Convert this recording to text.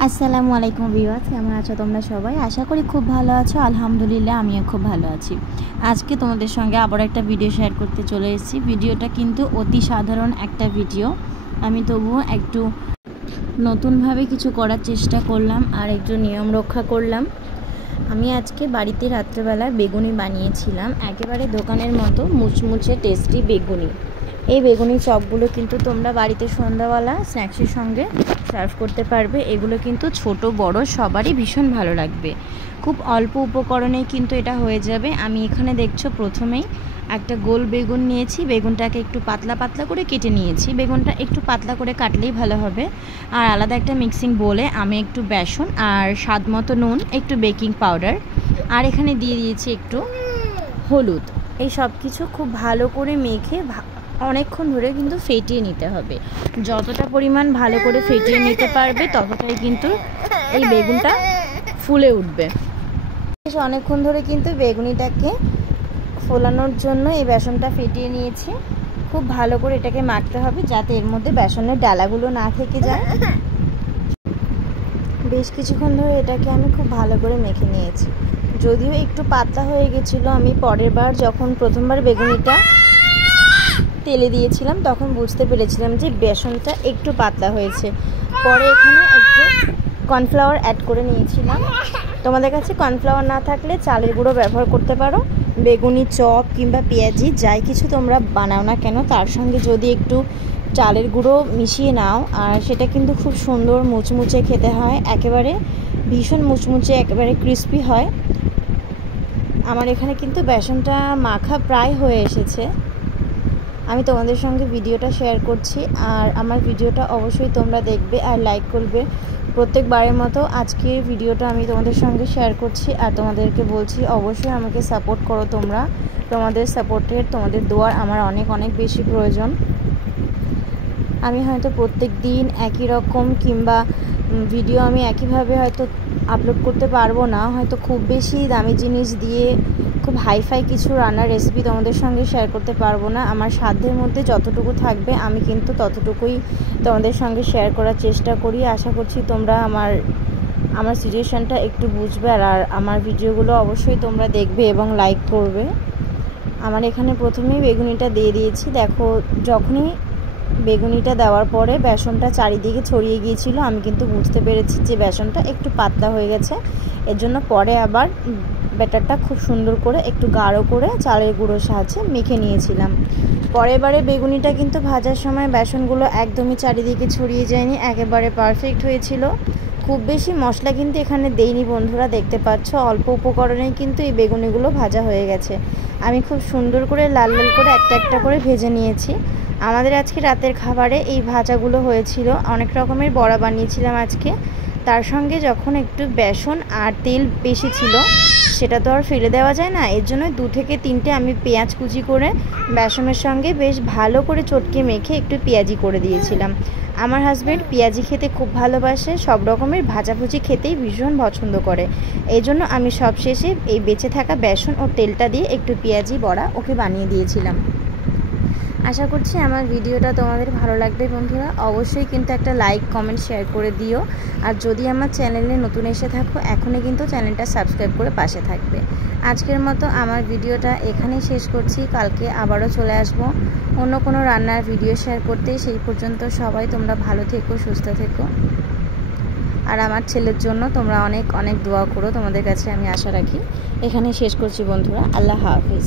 আসসালামু আলাইকুম ভিউয়ার্স, কেমন আছো তোমরা সবাই? আশা করি খুব ভালো আছো। আলহামদুলিল্লাহ, আমিও খুব ভালো আছি। আজকে তোমাদের সঙ্গে আবার একটা ভিডিও শেয়ার করতে চলে এসেছি। ভিডিওটা কিন্তু অতি সাধারণ একটা ভিডিও। আমি তবুও একটু নতুনভাবে কিছু করার চেষ্টা করলাম আর একটু নিয়ম রক্ষা করলাম। আমি আজকে বাড়িতে রাত্রেবেলা বেগুনি বানিয়েছিলাম, একেবারে দোকানের মতো মুচমুচে টেস্টি বেগুনি। এই বেগুনি চপগুলো কিন্তু তোমরা বাড়িতে সন্ধ্যাবেলা স্ন্যাক্সের সঙ্গে সার্ভ করতে পারবে। এগুলো কিন্তু ছোট বড় সবারই ভীষণ ভালো লাগবে। খুব অল্প উপকরণেই কিন্তু এটা হয়ে যাবে। আমি এখানে দেখছো প্রথমেই একটা গোল বেগুন নিয়েছি। বেগুনটাকে একটু পাতলা পাতলা করে কেটে নিয়েছি। বেগুনটা একটু পাতলা করে কাটলেই ভালো হবে। আর আলাদা একটা মিক্সিং বোলে আমি একটু বেসন আর স্বাদ মতো নুন, একটু বেকিং পাউডার আর এখানে দিয়ে দিয়েছি একটু হলুদ। এই সব কিছু খুব ভালো করে মেখে অনেকক্ষণ ধরে কিন্তু ফেটিয়ে নিতে হবে। যতটা পরিমাণ ভালো করে ফেটিয়ে নিতে পারবে ততটাই কিন্তু এই বেগুনটা ফুলে উঠবে। অনেকক্ষণ ধরে কিন্তু বেগুনিটাকে ফোলানোর জন্য এই বেসনটা ফেটিয়ে নিয়েছি। খুব ভালো করে এটাকে মাখতে হবে যাতে এর মধ্যে বেসনের ডালাগুলো না থেকে যায়। বেশ কিছুক্ষণ ধরে এটাকে আমি খুব ভালো করে মেখে নিয়েছি। যদিও একটু পাতলা হয়ে গেছিলো, আমি পরের বার যখন প্রথমবার বেগুনিটা তেলে দিয়েছিলাম তখন বুঝতে পেরেছিলাম যে বেসনটা একটু পাতলা হয়েছে। পরে এখানে একটু কর্নফ্লাওয়ার অ্যাড করে নিয়েছিলাম। তোমাদের কাছে কর্নফ্লাওয়ার না থাকলে চালের গুঁড়ো ব্যবহার করতে পারো। বেগুনি চপ কিংবা পেঁয়াজি যাই কিছু তোমরা বানাও না কেন, তার সঙ্গে যদি একটু চালের গুঁড়ো মিশিয়ে নাও আর সেটা কিন্তু খুব সুন্দর মুচমুচে খেতে হয়, একেবারে ভীষণ মুচমুচে, একেবারে ক্রিস্পি হয়। আমার এখানে কিন্তু বেসনটা মাখা প্রায় হয়ে এসেছে। আমি তোমাদের সঙ্গে ভিডিওটা শেয়ার করছি আর আমার ভিডিওটা অবশ্যই তোমরা দেখবে আর লাইক করবে। প্রত্যেকবারের মতো আজকের ভিডিওটা আমি তোমাদের সঙ্গে শেয়ার করছি আর তোমাদেরকে বলছি অবশ্যই আমাকে সাপোর্ট করো তোমরা। তোমাদের সাপোর্টের, তোমাদের দোয়ার আমার অনেক অনেক বেশি প্রয়োজন। আমি হয়তো প্রত্যেক দিন একই রকম কিংবা ভিডিও আমি একইভাবে হয়তো আপলোড করতে পারবো না, হয়তো খুব বেশি দামি জিনিস দিয়ে খুব হাইফাই কিছু রান্নার রেসিপি তোমাদের সঙ্গে শেয়ার করতে পারবো না। আমার সাধ্যের মধ্যে যতটুকু থাকবে আমি কিন্তু ততটুকুই তোমাদের সঙ্গে শেয়ার করার চেষ্টা করি। আশা করছি তোমরা আমার সিচুয়েশানটা একটু বুঝবে আর আমার ভিডিওগুলো অবশ্যই তোমরা দেখবে এবং লাইক করবে। আমার এখানে প্রথমেই বেগুনিটা দিয়ে দিয়েছি। দেখো, যখনই বেগুনিটা দেওয়ার পরে বেসনটা চারিদিকে ছড়িয়ে গিয়েছিল, আমি কিন্তু বুঝতে পেরেছি যে বেসনটা একটু পাতলা হয়ে গেছে। এর জন্য পরে আবার ব্যাটারটা খুব সুন্দর করে একটু গাঢ় করে চালের গুঁড়োর সাহায্যে মেখে নিয়েছিলাম। পরের বারে বেগুনিটা কিন্তু ভাজার সময় বেসনগুলো একদমই চারিদিকে ছড়িয়ে যায়নি, একেবারে পারফেক্ট হয়েছিল। খুব বেশি মশলা কিন্তু এখানে দেইনি বন্ধুরা, দেখতে পাচ্ছ অল্প উপকরণেই কিন্তু এই বেগুনিগুলো ভাজা হয়ে গেছে। আমি খুব সুন্দর করে লাল লাল করে একটা একটা করে ভেজে নিয়েছি। আমাদের আজকে রাতের খাবারে এই ভাজাগুলো হয়েছিল। অনেক রকমের বড়া বানিয়েছিলাম আজকে। তার সঙ্গে যখন একটু বেসন আর তেল বেশি ছিল সেটা তো আর ফেলে দেওয়া যায় না, এর জন্য 2 থেকে 3টে আমি পেঁয়াজ কুচি করে বেসনের সঙ্গে বেশ ভালো করে চটকে মেখে একটু পেঁয়াজি করে দিয়েছিলাম। আমার হাজব্যান্ড পেঁয়াজি খেতে খুব ভালোবাসে, সব রকমের ভাজাভুজি খেতেই ভীষণ পছন্দ করে। এই জন্য আমি সবশেষে এই বেঁচে থাকা বেসন ও তেলটা দিয়ে একটু পেঁয়াজি বড়া ওকে বানিয়ে দিয়েছিলাম। আশা করছি আমার ভিডিওটা তোমাদের ভালো লাগবে বন্ধুরা। অবশ্যই কিন্তু একটা লাইক কমেন্ট শেয়ার করে দিও। আর যদি আমার চ্যানেলে নতুন এসে থাকো এখনই কিন্তু চ্যানেলটা সাবস্ক্রাইব করে পাশে থাকবে। আজকের মতো আমার ভিডিওটা এখানেই শেষ করছি। কালকে আবারও চলে আসবো অন্য কোনো রান্নার ভিডিও শেয়ার করতে। সেই পর্যন্ত সবাই তোমরা ভালো থেকো, সুস্থ থেকো। আর আমার ছেলের জন্য তোমরা অনেক অনেক দোয়া করো, তোমাদের কাছে আমি আশা রাখি। এখানেই শেষ করছি বন্ধুরা। আল্লাহ হাফিজ।